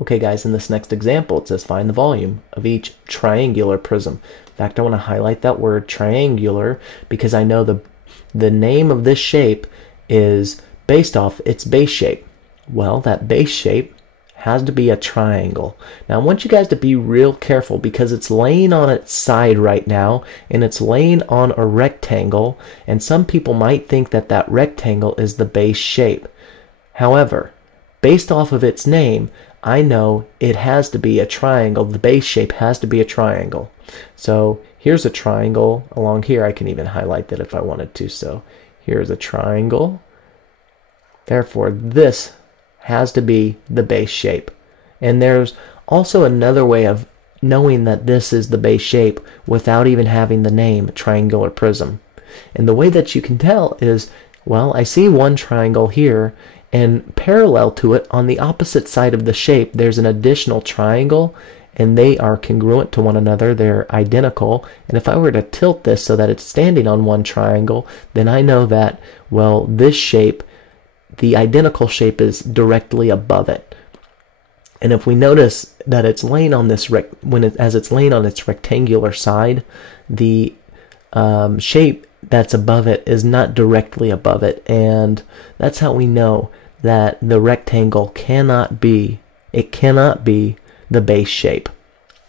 Okay guys, in this next example it says find the volume of each triangular prism. In fact, I want to highlight that word triangular because I know the name of this shape is based off its base shape. Well, that base shape has to be a triangle. Now I want you guys to be real careful because it's laying on its side right now and it's laying on a rectangle, and some people might think that that rectangle is the base shape. However, based off of its name, I know it has to be a triangle. The base shape has to be a triangle. So here's a triangle along here. I can even highlight that if I wanted to. So here's a triangle. Therefore, this has to be the base shape. And there's also another way of knowing that this is the base shape without even having the name triangular prism. And the way that you can tell is, well, I see one triangle here, and parallel to it on the opposite side of the shape there's an additional triangle, and they are congruent to one another. They're identical. And if I were to tilt this so that it's standing on one triangle, then I know that, well, this shape, the identical shape, is directly above it. And if we notice that it's laying on this as it's laying on its rectangular side, the shape that's above it is not directly above it, and that's how we know that the rectangle cannot be the base shape.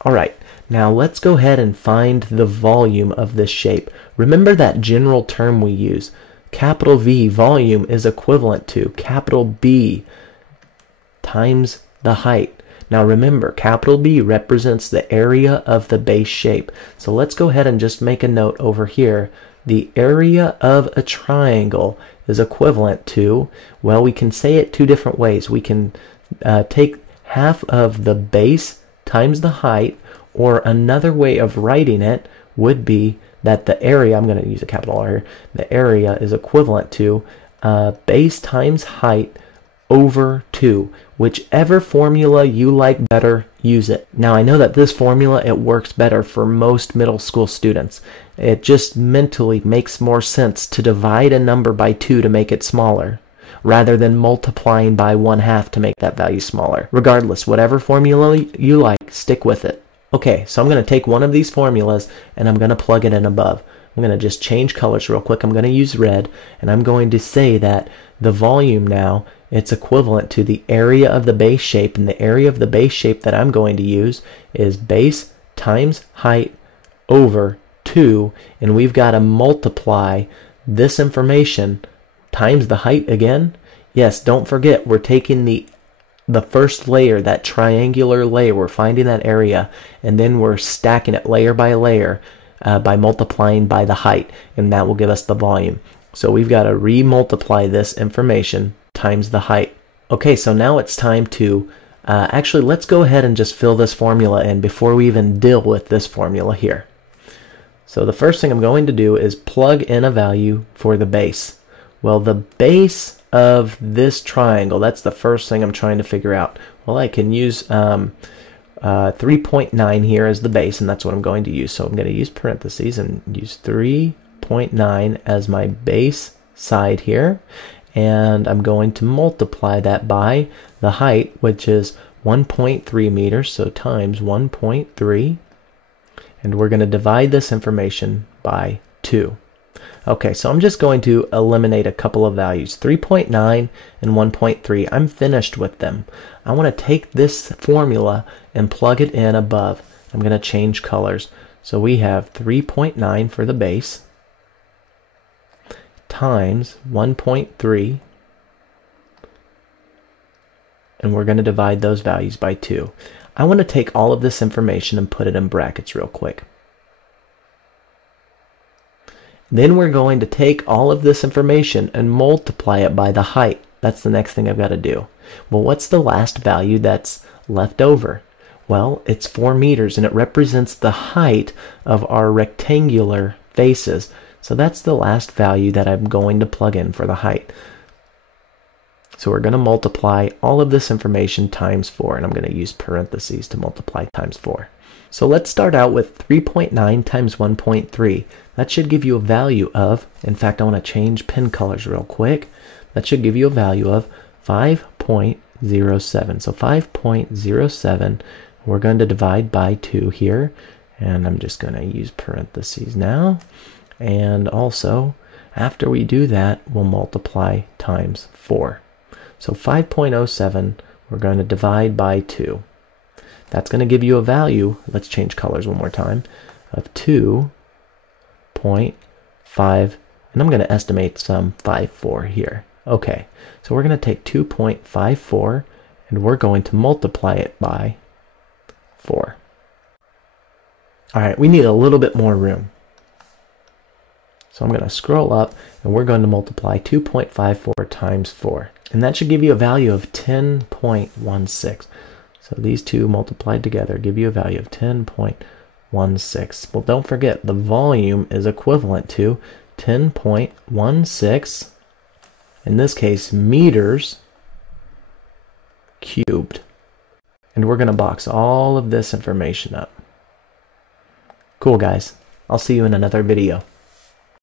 Alright, now let's go ahead and find the volume of this shape. Remember that general term we use. Capital V, volume, is equivalent to capital B times the height. Now remember, capital B represents the area of the base shape. So let's go ahead and just make a note over here. The area of a triangle is equivalent to, well, we can say it two different ways. We can take half of the base times the height, or another way of writing it would be that the area, I'm going to use a capital R here, the area is equivalent to base times height over 2. Whichever formula you like better, use it. Now I know that this formula, it works better for most middle school students. It just mentally makes more sense to divide a number by 2 to make it smaller, rather than multiplying by 1/2 to make that value smaller. Regardless, whatever formula you like, stick with it. Okay, so I'm going to take one of these formulas and I'm going to plug it in above. I'm going to just change colors real quick. I'm going to use red, and I'm going to say that the volume now, it's equivalent to the area of the base shape, and the area of the base shape that I'm going to use is base times height over 2, and we've got to multiply this information times the height again. Yes, don't forget, we're taking the first layer, that triangular layer, we're finding that area, and then we're stacking it layer by layer by multiplying by the height, and that will give us the volume. So we've got to re-multiply this information times the height. Okay, so now it's time to actually, let's go ahead and just fill this formula in before we even deal with this formula here. So the first thing I'm going to do is plug in a value for the base. Well, the base of this triangle, that's the first thing I'm trying to figure out. Well, I can use 3.9 here as the base, and that's what I'm going to use. So I'm going to use parentheses and use 3.9 as my base side here, and I'm going to multiply that by the height, which is 1.3 meters, so times 1.3, and we're going to divide this information by 2. Okay, so I'm just going to eliminate a couple of values, 3.9 and 1.3. I'm finished with them. I want to take this formula and plug it in above. I'm going to change colors. So we have 3.9 for the base times 1.3, and we're going to divide those values by 2. I want to take all of this information and put it in brackets real quick. Then we're going to take all of this information and multiply it by the height. That's the next thing I've got to do. Well, what's the last value that's left over? Well, it's 4 meters, and it represents the height of our rectangular faces. So that's the last value that I'm going to plug in for the height. So we're going to multiply all of this information times 4, and I'm going to use parentheses to multiply times 4. So let's start out with 3.9 times 1.3. That should give you a value of, in fact, I want to change pen colors real quick. That should give you a value of 5.0 5.07. So 5.07, we're going to divide by 2 here. And I'm just going to use parentheses now. And also, after we do that, we'll multiply times 4. So 5.07, we're going to divide by 2. That's going to give you a value, let's change colors one more time, of 2.5, and I'm going to estimate some 54 here. Okay, so we're going to take 2.54, and we're going to multiply it by 4. All right, we need a little bit more room. So I'm going to scroll up, and we're going to multiply 2.54 times 4. And that should give you a value of 10.16. So these two multiplied together give you a value of 10.16. Well, don't forget, the volume is equivalent to 10.16, in this case, meters cubed. And we're going to box all of this information up. Cool, guys. I'll see you in another video.